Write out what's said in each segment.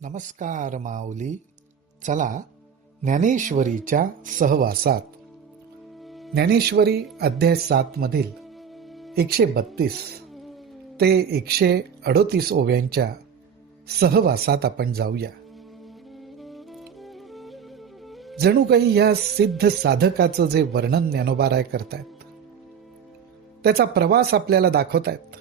नमस्कार माऊली. चला ज्ञानेश्वरीच्या सहवासात. ज्ञानेश्वरी अध्याय 7 मधील 132 ते 138 ओव्यांच्या सहवासात आपण जाऊया. जणू काही या सिद्ध साधकाचं जे वर्णन ज्ञानोबाराय करतायत, त्याचा प्रवास आपल्याला दाखवतायत.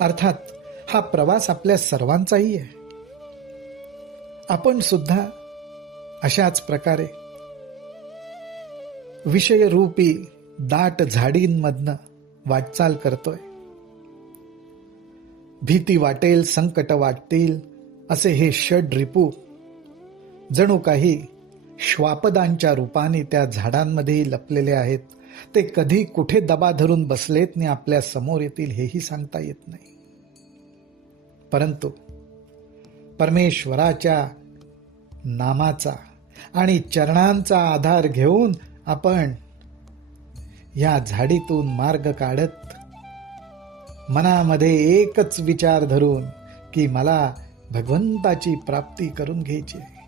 अर्थात हा प्रवास आपल्या सर्वांचाही आहे. आपण सुद्धा अशाच प्रकारे विषयरूपी दाट झाडींमधनं वाटचाल करतोय. भीती वाटेल, संकट वाटतील असे हे षड रिपू जणू काही श्वापदांच्या रूपाने त्या झाडांमध्ये लपलेले आहेत. ते कधी कुठे दबा धरून बसलेत आणि आपल्या समोर येतील हेही सांगता येत नाही. परंतु परमेश्वराच्या नामाचा आणि चरणांचा आधार घेऊन आपण या झाडीतून मार्ग काढत मनामध्ये एकच विचार धरून की मला भगवंताची प्राप्ती करून घ्यायची आहे,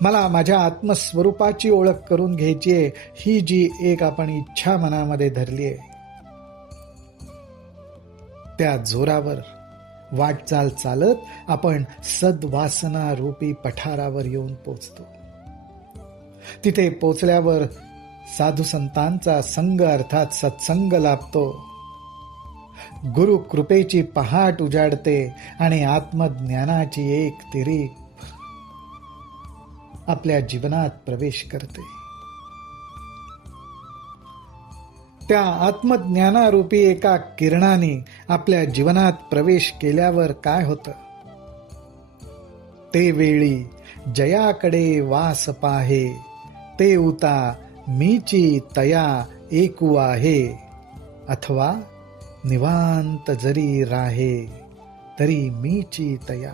मला माझ्या आत्मस्वरूपाची ओळख करून घ्यायची आहे, ही जी एक आपण इच्छा मनामध्ये धरली आहे, त्या जोरावर वाटचाल चालत आपण सद्वासना रूपी पठारावर येऊन पोचतो. तिथे पोचल्यावर साधू संतांचा संग अर्थात सत्संग लाभतो. गुरु कृपेची पहाट उजाडते आणि आत्मज्ञानाची एक तिरीप आपल्या जीवनात प्रवेश करते. त्या आत्मज्ञानारूपी एका किरणाने आपल्या जीवनात प्रवेश केल्यावर काय होतं? ते वेळी जयाकडे वास पाहे, ते उता मीची तया एकू आहे, अथवा निवांत जरी राहे तरी मीची तया.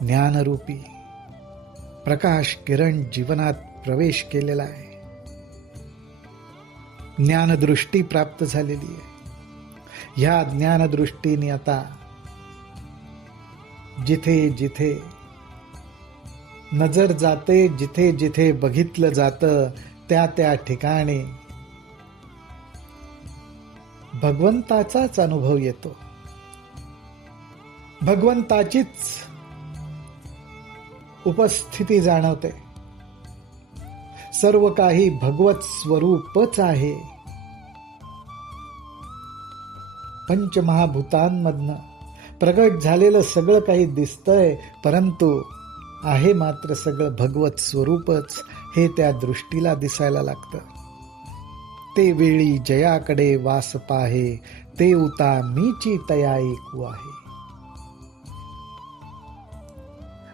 ज्ञानरूपी प्रकाश किरण जीवनात प्रवेश केलेला आहे. ज्ञानदृष्टी प्राप्त झालेली आहे. ह्या ज्ञानदृष्टीने आता जिथे जिथे नजर जाते, जिथे जिथे बघितलं जातं, त्या त्या ठिकाणी भगवंताचाच अनुभव येतो. भगवंताचीच उपस्थिती जाणवते. सर्व काही भगवत स्वरूपच आहे. पंचमहाभूतांमधनं प्रगट झालेलं सगळं काही दिसतंय, परंतु आहे मात्र सगळं भगवत स्वरूपच हे त्या दृष्टीला दिसायला लागतं. ते वेळी जयाकडे वास पाहे, ते उता मीची तया एकू आहे.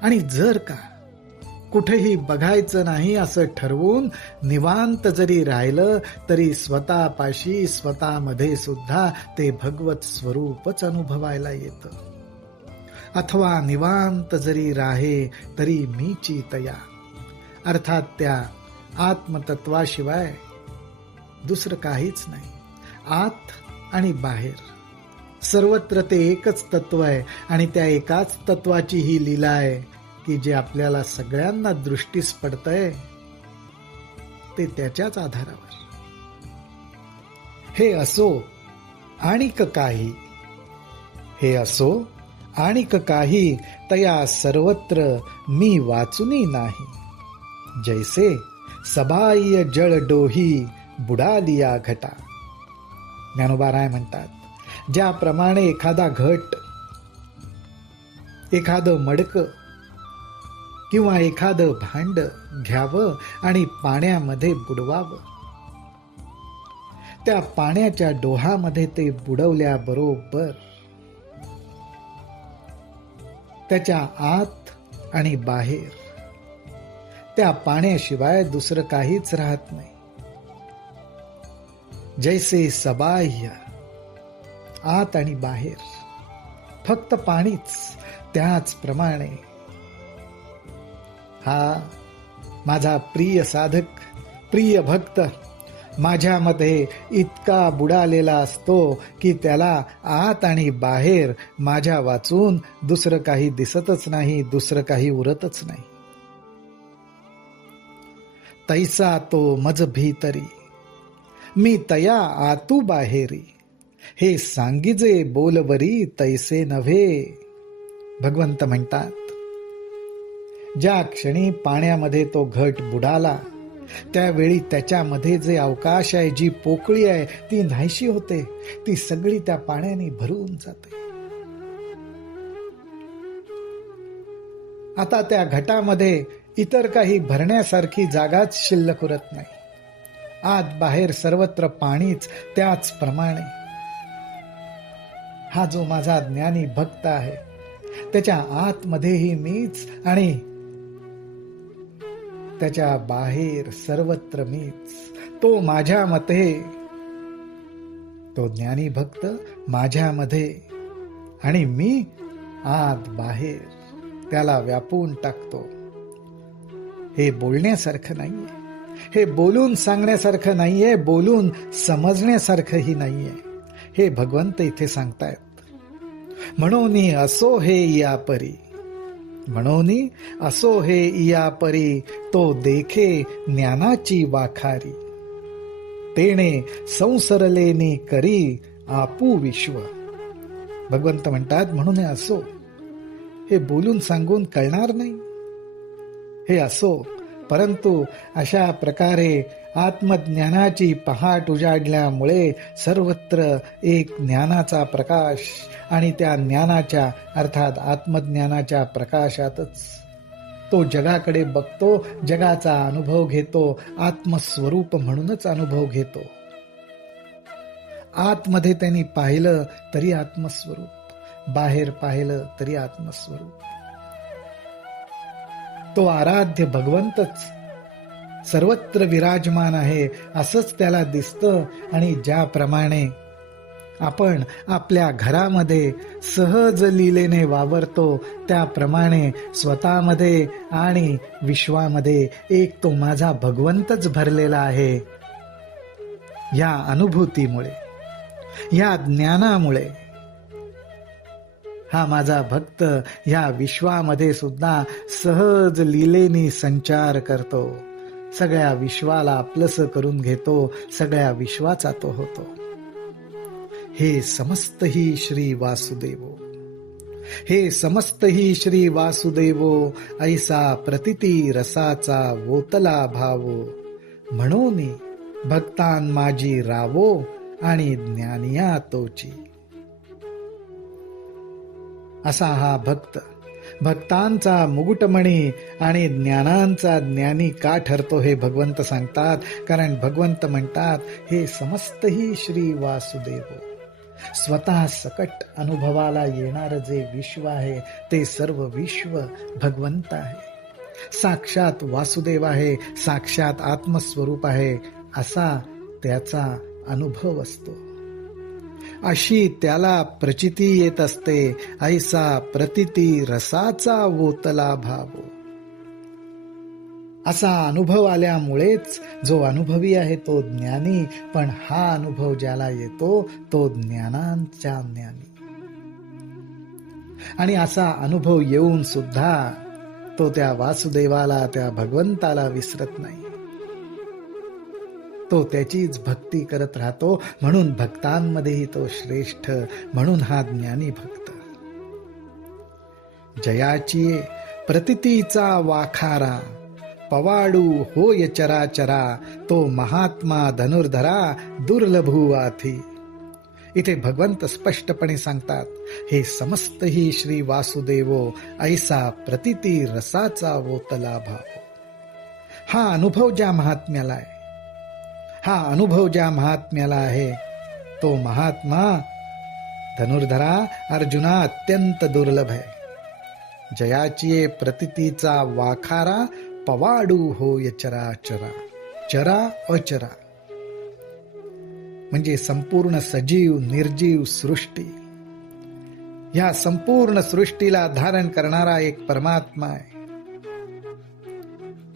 आणि जर का कुठेही बघायचं नाही असं ठरवून निवांत जरी राहिलं तरी स्वतःपाशी स्वतःमध्ये सुद्धा ते भगवत स्वरूपच अनुभवायला येतं. अथवा निवांत जरी राहे तरी मीची तया, अर्थात त्या आत्मतत्वाशिवाय दुसरं काहीच नाही. आत आणि बाहेर सर्वत्र ते एकच तत्व आहे आणि त्या एकाच तत्वाची ही लीला आहे की जे आपल्याला सगळ्यांना दृष्टीस पडतंय ते त्याच्याच आधारावर. हे असो आणिक काही, हे असो आणिक काही, तया सर्वत्र मी वाचुनी नाही. जैसे सबाह्य जळ डोही बुडालिया घटा. ज्ञानोबाराय म्हणतात, ज्याप्रमाणे एखादा घट, एखादं मडकं किंवा एखादं भांड घ्यावं आणि पाण्यामध्ये बुडवावं, त्या पाण्याच्या डोहामध्ये ते बुडवल्याबरोबर त्याच्या आत आणि बाहेर त्या पाण्याशिवाय दुसरं काहीच राहत नाही. जैसे सबाह्य, आत आणि बाहेर फक्त पाणीच, त्याचप्रमाणे हा माझा प्रिय साधक, प्रिय भक्त माझ्यामध्ये इतका बुडालेला असतो की त्याला आत आणि बाहेर माझ्या वाचून दुसरं काही दिसतच नाही, दुसरं काही उरतच नाही. तैसा तो मज भीतरी, मी तया आतू बाहेरी, हे सांगिजे बोलबरी तैसे नव्हे. भगवंत म्हणतात, ज्या क्षणी पाण्यामध्ये तो घट बुडाला त्यावेळी त्याच्यामध्ये जे अवकाश आहे, जी पोकळी आहे, ती नाहीशी होते. ती सगळी त्या पाण्याने भरून जाते. आता त्या घटामध्ये इतर काही भरण्यासारखी जागाच शिल्लक उरत नाही. आत बाहेर सर्वत्र पाणीच. त्याचप्रमाणे हा जो माझा ज्ञानी भक्त आहे, त्याच्या आतमध्येही मीच आणि त्याच्या बाहेर सर्वत्र मीच. तो माझ्यामध्ये, तो ज्ञानी भक्त माझ्यामध्ये आणि मी आत बाहेर त्याला व्यापून टाकतो. हे बोलण्यासारखं नाहीये, हे बोलून सांगण्यासारखं नाहीये, बोलून समजण्यासारखंही नाहीये. हे भगवंत इथे सांगतायत. म्हणून असो हे या परी, म्हणून असो हे या परी, तो देखे ज्ञानाची वाखारी, तेने संसरलेनी करी आपू विश्व. भगवंत म्हणतात, म्हणून असो, हे बोलून सांगून कळणार नाही. हे असो, परंतु अशा प्रकारे आत्मज्ञानाची पहाट उजाडल्यामुळे सर्वत्र एक ज्ञानाचा प्रकाश आणि त्या ज्ञानाच्या अर्थात आत्मज्ञानाच्या प्रकाशातच तो जगाकडे बघतो, जगाचा अनुभव घेतो, आत्मस्वरूप म्हणूनच अनुभव घेतो. आतमध्ये त्यांनी पाहिलं तरी आत्मस्वरूप, बाहेर पाहिलं तरी आत्मस्वरूप. तो आराध्य भगवंतच सर्वत्र विराजमान आहे असंच त्याला दिसतं. आणि ज्याप्रमाणे आपण आपल्या घरामध्ये सहज लीलेने वावरतो, त्याप्रमाणे स्वतःमध्ये आणि विश्वामध्ये एक तो माझा भगवंतच भरलेला आहे. या अनुभूतीमुळे, या ज्ञानामुळे हा माझा भक्त या विश्वामध्ये सुद्धा सहज लीलेनी संचार करतो. सगळ्या विश्वाला आपलंसं करून घेतो, सगळ्या विश्वाचा तो होतो. हे समस्त ही श्री वासुदेवो, हे समस्त ही श्री वासुदेवो, ऐसा प्रतिती रसाचा वोतला भावो, म्हणून भक्तान माझी रावो आणि ज्ञानिया तोची. असा हा भक्त भक्तांचा मुकुटमणी आणि ज्ञानांचा ज्ञानी का ठरतो हे भगवंत सांगतात. कारण भगवंत म्हणतात, हे समस्त ही श्री वासुदेव, स्वतः सकट अनुभवाला येणारं जे विश्व आहे ते सर्व विश्व भगवंत आहे. साक्षात वासुदेव आहे, साक्षात आत्मस्वरूप आहे, असा त्याचा अनुभव असतो. अशी त्याला प्रचिती येत असते. ऐसा प्रतिती रसाचा वोतला भाव. असा अनुभव आल्यामुळेच जो अनुभवी आहे तो ज्ञानी, पण हा अनुभव ज्याला येतो तो ज्ञानांच्या ज्ञानी. आणि असा अनुभव येऊन सुद्धा तो त्या वासुदेवाला, त्या भगवंताला विसरत नाही. तो त्याचीच भक्ती करत राहतो. म्हणून भक्तांमध्येही तो श्रेष्ठ, म्हणून हा ज्ञानी भक्त. जयाची प्रतितीचा वाखारा, पवाडू होय चराचरा, तो महात्मा धनुर्धरा दुर्लभू आथी. इथे भगवंत स्पष्टपणे सांगतात, हे समस्त ही श्री वासुदेवो, ऐसा प्रतिती रसाचा वोतला भाव. हा अनुभव ज्या महात्म्याला आहे, हा अनुभव ज्या महात्म्याला आहे, तो महात्मा धनुर्धरा अर्जुना अत्यंत दुर्लभ आहे. जयाची प्रतितीचा वाखारा, पवाडू होय चराचरा. चरा अचरा म्हणजे संपूर्ण सजीव निर्जीव सृष्टी. या संपूर्ण सृष्टीला धारण करणारा एक परमात्मा आहे.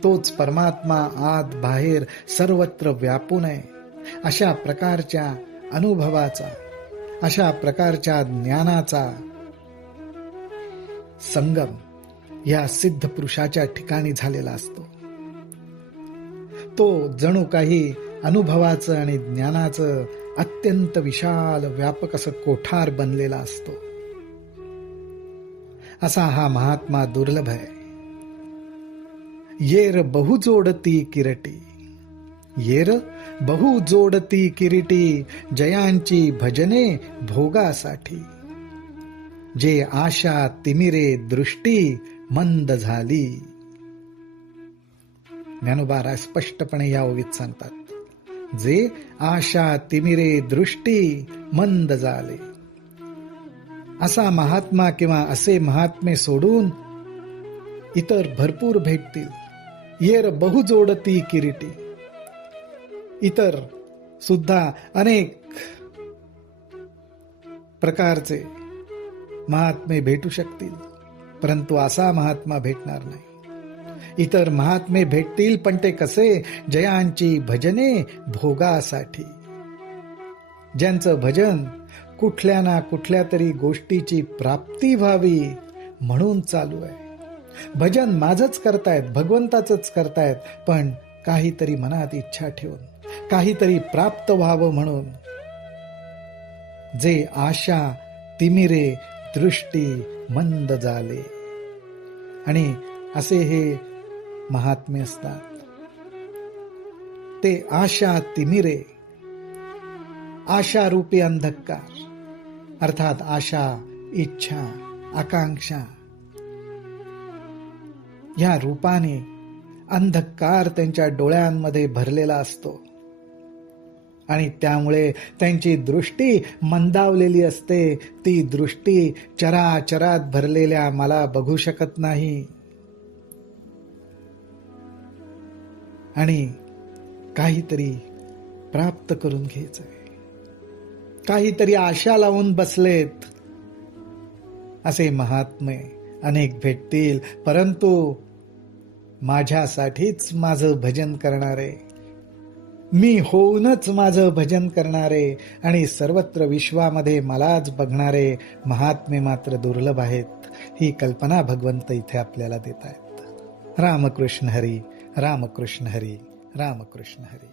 तोच परमात्मा आत बाहेर सर्वत्र व्यापून आहे. अशा प्रकारच्या अनुभवाचा, अशा प्रकारच्या ज्ञानाचा संगम या सिद्ध पुरुषाच्या ठिकाणी झालेला असतो. तो जणू काही अनुभवाचं आणि ज्ञानाचं अत्यंत विशाल व्यापक असं कोठार बनलेला असतो. असा हा महात्मा दुर्लभ आहे. येर बहु जोडती किरटी, येर बहु जोडती किरीटी, जयांची भजने भोगासाठी, जे आशा तिमिरे दृष्टी मंद झाली. ज्ञानोबा स्पष्टपणे या ओवीत सांगतात, जे आशा तिमिरे दृष्टी मंद झाले. असा महात्मा किंवा असे महात्मे सोडून इतर भरपूर भेटतील. येर बहु जोडती किरीटी, इतर सुद्धा अनेक प्रकारचे महात्मे भेटू शकतील, परंतु असा महात्मा भेटणार नाही. इतर महात्मे भेटतील, पण ते कसे? जयांची भजने भोगासाठी, ज्यांचं भजन कुठल्या ना कुठल्या तरी गोष्टीची प्राप्ती व्हावी म्हणून चालू आहे. भजन माझंच करतायत, भगवंताचंच करतायत, पण काहीतरी मनात इच्छा ठेवून, काहीतरी प्राप्त व्हावं म्हणून. जे आशा तिमिरे दृष्टी मंद झाले. आणि असे हे महात्मे असतात. ते आशा तिमिरे, आशा रूपी अंधकार, अर्थात आशा, इच्छा, आकांक्षा या रूपाने अंधकार त्यांच्या डोळ्यांमध्ये भरलेला असतो आणि त्यामुळे त्यांची दृष्टी मंदावलेली असते. ती दृष्टी चराचरात भरलेल्या मला बघू शकत नाही. आणि काहीतरी प्राप्त करून घ्यायचंय, काहीतरी आशा लावून बसलेत. असे महात्मे अनेक भेटतील, परंतु माझ्यासाठीच माझं भजन करणारे, मी होऊनच माझं भजन करणारे आणि सर्वत्र विश्वामध्ये मलाच बघणारे महात्मे मात्र दुर्लभ आहेत. ही कल्पना भगवंत इथे आपल्याला देत आहेत. रामकृष्ण हरी, रामकृष्ण हरी, रामकृष्ण हरी.